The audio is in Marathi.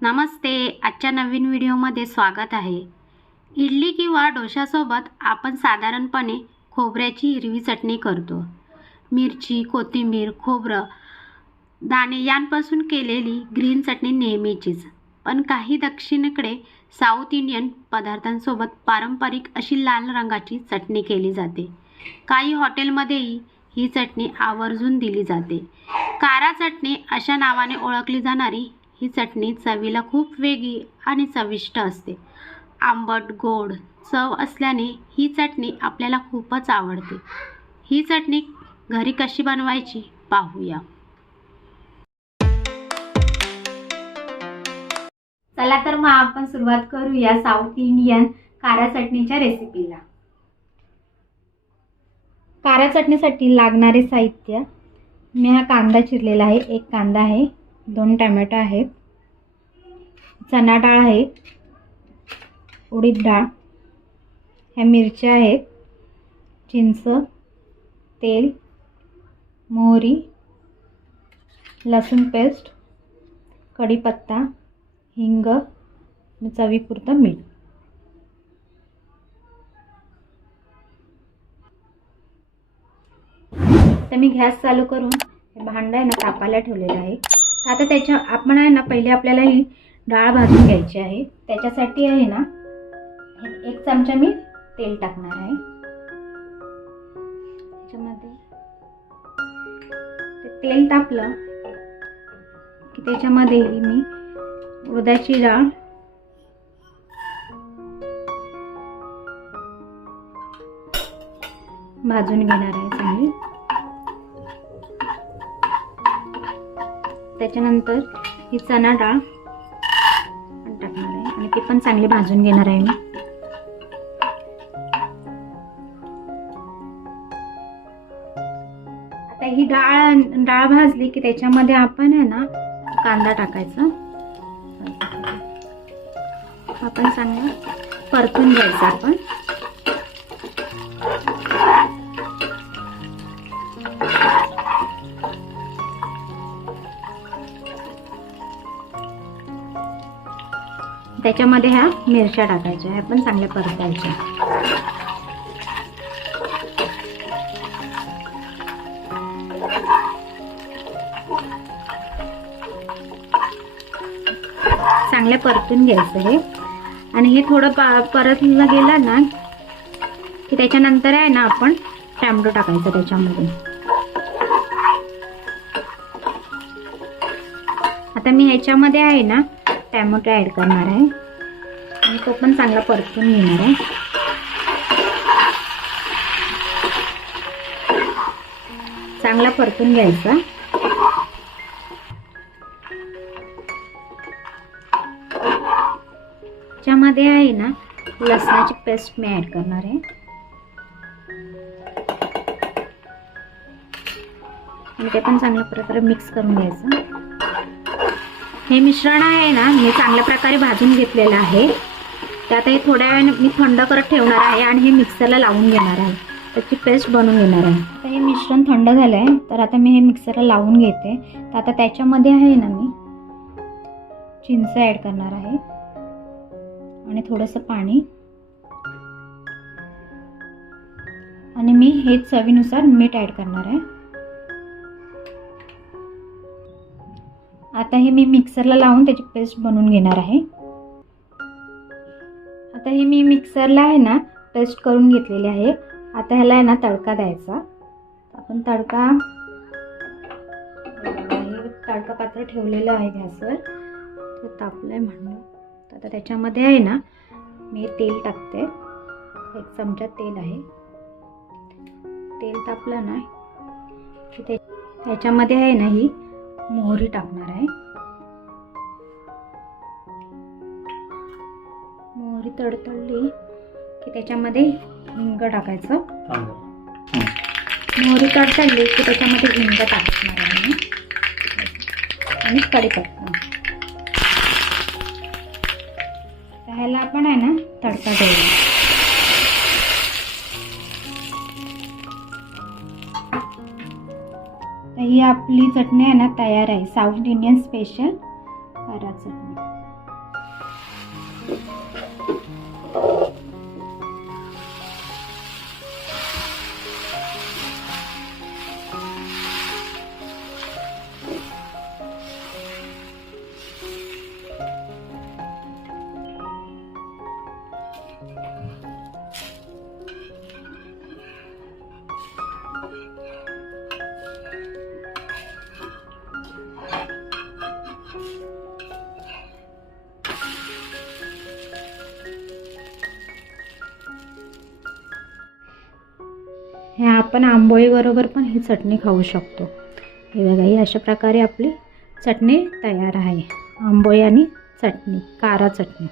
नमस्ते. आजच्या नवीन व्हिडिओमध्ये स्वागत आहे. इडली किंवा डोशासोबत आपण साधारणपणे खोबऱ्याची हिरवी चटणी करतो. मिरची कोथिंबीर खोबरं दाणे यांपासून केलेली ग्रीन चटणी नेहमीचीच. पण काही दक्षिणेकडे साऊथ इंडियन पदार्थांसोबत पारंपरिक अशी लाल रंगाची चटणी केली जाते. काही हॉटेलमध्येही ही चटणी आवर्जून दिली जाते. कारा चटणी अशा नावाने ओळखली जाणारी ही चटणी चवीला खूप वेगळी आणि चविष्ट असते. आंबट गोड चव असल्याने ही चटणी आपल्याला खूपच आवडते. ही चटणी घरी कशी बनवायची पाहूया. चला तर मग आपण सुरुवात करूया साऊथ इंडियन कारा चटणीच्या रेसिपीला. कारा चटणीसाठी लागणारे साहित्य मी हा कांदा चिरलेला आहे एक कांदा आहे. दोन टमॅटो आहेत. चणा डाळ आहे. उडीद डाळ. ह्या मिरच्या आहेत. चिंच तेल मोहरी लसूण पेस्ट कढीपत्ता हिंग आणि चवीपुरतं मीठ. तर मी गॅस चालू करून हे भांडं आहे ना तापायला ठेवलेलं आहे. तर आता त्याच्या आपण आहे ना पहिले आपल्याला ही डाळ भाजून घ्यायची आहे. त्याच्यासाठी आहे ना एक चमचा मी तेल टाकणार आहे. त्याच्यामध्ये ते तेल तापलं की त्याच्यामध्ये मी उदाची डाळ भाजून घेणार आहे चांगली. त्याच्यानंतर ही चणा डाळ पण टाकणार आहे. आणि ती पण चांगली भाजून घेणार आहे मी. आता ही डाळ डाळ भाजली की त्याच्यामध्ये आपण आहे ना कांदा टाकायचा. आपण चांगलं परतून घ्यायचं आपण. त्याच्यामध्ये ह्या मिरच्या टाकायच्या ह्या पण चांगल्या परतायच्या. चांगल्या परतून घ्यायचं हे. आणि हे थोडं पा परतलं गेलं ना की त्याच्यानंतर आहे ना आपण टॅमॅटो टाकायचं त्याच्यामध्ये. आता मी ह्याच्यामध्ये आहे ना टॅमॅटो ॲड करणार आहे. आणि तो पण चांगला परतून घेणार आहे. चांगला परतून घ्यायचा. त्याच्यामध्ये आहे ना लसणाची पेस्ट मी ॲड करणार आहे. आणि ते पण चांगल्या प्रकारे मिक्स करून घ्यायचं. हे मिश्रण आहे ना मी चांगल्या प्रकारे भाजून घेतलेलं आहे. त्यात आता हे थोड्या वेळाने मी थंड करत ठेवणार आहे आणि हे मिक्सरला लावून घेणार आहे. त्याची पेस्ट बनवून घेणार आहे. आता हे मिश्रण थंड झालं आहे तर आता मी हे मिक्सरला लावून घेते. तर आता त्याच्यामध्ये आहे ना मी चिंच ॲड करणार आहे. आणि थोडंसं पाणी. आणि मी हे चवीनुसार मीठ ॲड करणार आहे. आता हे मी मिक्सरला लावून त्याची पेस्ट बनवून घेणार आहे. आता हे मी मिक्सरला आहे ना पेस्ट करून घेतलेली आहे. आता ह्याला आहे ना तडका द्यायचा. आपण तडका हे तडका पात्र ठेवलेलं आहे गॅसवर. ते तापलं आहे म्हणून. तर आता त्याच्यामध्ये आहे ना मी तेल टाकते. एक चमचा तेल आहे. तेल तापलं ना की त्याच्यामध्ये आहे ना ही मोहरी टाकणार आहे. मोहरी तडतडली की त्याच्यामध्ये हिंग टाकायचं. मोहरी तडतडली की त्याच्यामध्ये हिंग टाकणार आहे आणि कडीपत्ता ह्याला आपण आहे ना तडका आपली चटणी आहे ना तयार आहे. साऊथ इंडियन स्पेशल कारा चटणी. हे आपण आंबोळीबरोबर पण ही चटणी खाऊ शकतो. हे बघा ही अशा प्रकारे आपली चटणी तयार आहे. आंबोळी आणि चटणी कारा चटणी.